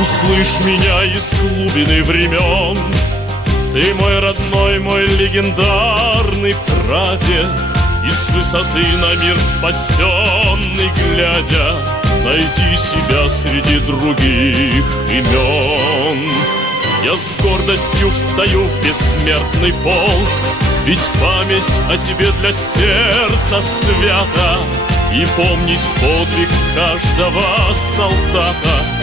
Услышь меня из глубины времен. Ты мой родной, мой легендарный прадед, и с высоты на мир спасенный глядя, найди себя среди других имен. Я с гордостью встаю в бессмертный полк, ведь память о тебе для сердца свята, и помнить подвиг каждого солдата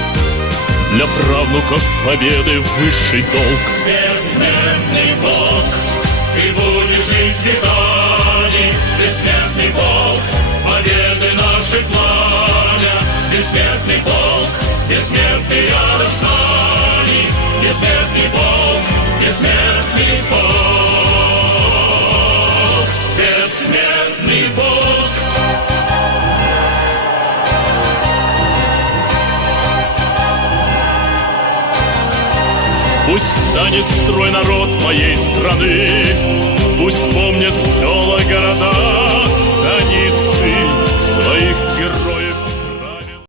для правнуков победы высший долг. Бессмертный Бог, ты будешь жить в веками. Бессмертный Бог, победы наши пламя. Бессмертный Бог, бессмертный рядом с нами. Бессмертный Бог, бессмертный Бог, бессмертный Бог. Пусть встанет в строй народ моей страны, пусть помнят села, города